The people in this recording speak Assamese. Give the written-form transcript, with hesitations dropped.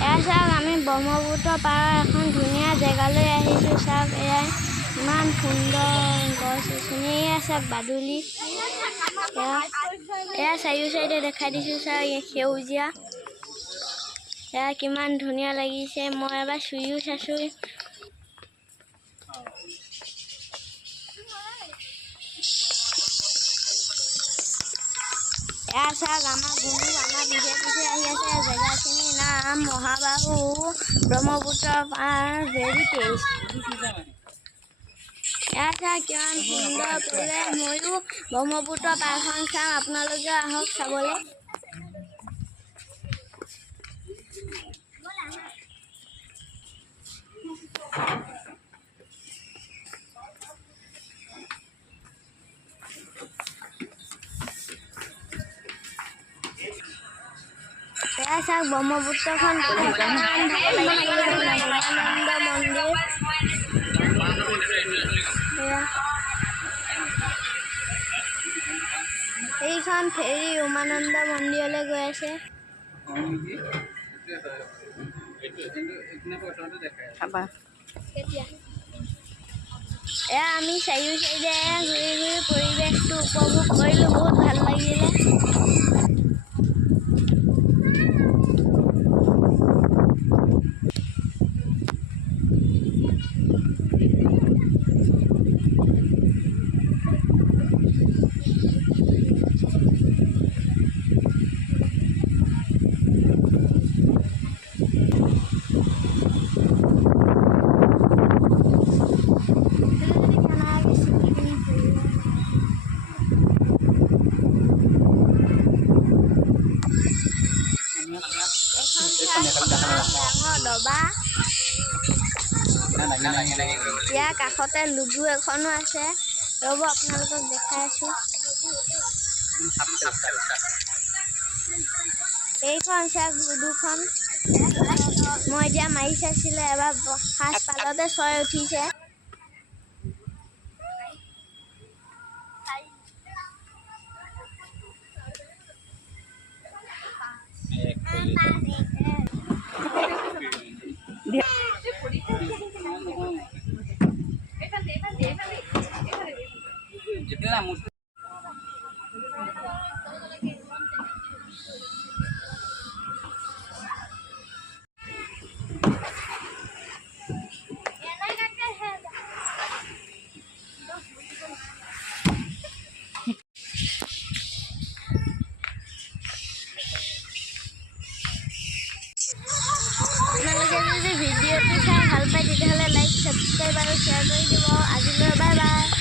চাওক আমি ব্ৰহ্মপুত্ৰ পাৰৰ এখন ধুনীয়া জেগালৈ আহিছোঁ। চাওক এয়া ইমান সুন্দৰ গছ গছনি চাওক বাদুলি এয়া চাৰিও চাইডে দেখাই দিছোঁ। চাওক সেউজীয়া এয়া কিমান ধুনীয়া লাগিছে। মই এবাৰ চুইও চাইছোঁ। এয়া চাওক আমাৰ গুৰু আমাৰ পিছে পিছে আহি আছে। জেগাখিনিৰ নাম মহাবাহু ব্ৰহ্মপুত্ৰ পাৰ হেৰিটেজ। এয়া চাওক কিমান সুন্দৰ পৰিৱেশ। ময়ো ব্ৰহ্মপুত্ৰ পাৰখন চাম, আপোনালোকে আহক চাবলৈ। এয়া চাওক ব্ৰহ্মপুত্ৰখন উমানন্দ মন্দিৰ। এইখন ফেৰী উমানন্দ মন্দিৰলৈ গৈ আছে। এয়া আমি চাৰিও চাইডে ঘূৰি ঘূৰি পৰিৱেশটো উপভোগ কৰিলোঁ। বহুত ভাল লাগিলে। ডাঙৰ ডবা ইয়াৰ কাষতে লুডু এখনো আছে। ৰ'ব আপোনালোকক দেখাই আছোঁ। এইখন চাওক লুডুখন। মই এতিয়া মাৰি চাইছিলোঁ, এবাৰ ফাৰ্ষ্ট পালতে 6 উঠিছে। আপোনালোকে যদি ভিডিঅ'টো চাই ভাল পায় তেতিয়াহ'লে লাইক, ছাবস্ক্ৰাইব আৰু শ্বেয়াৰ কৰি দিব। আজিলৈ বাই বাই।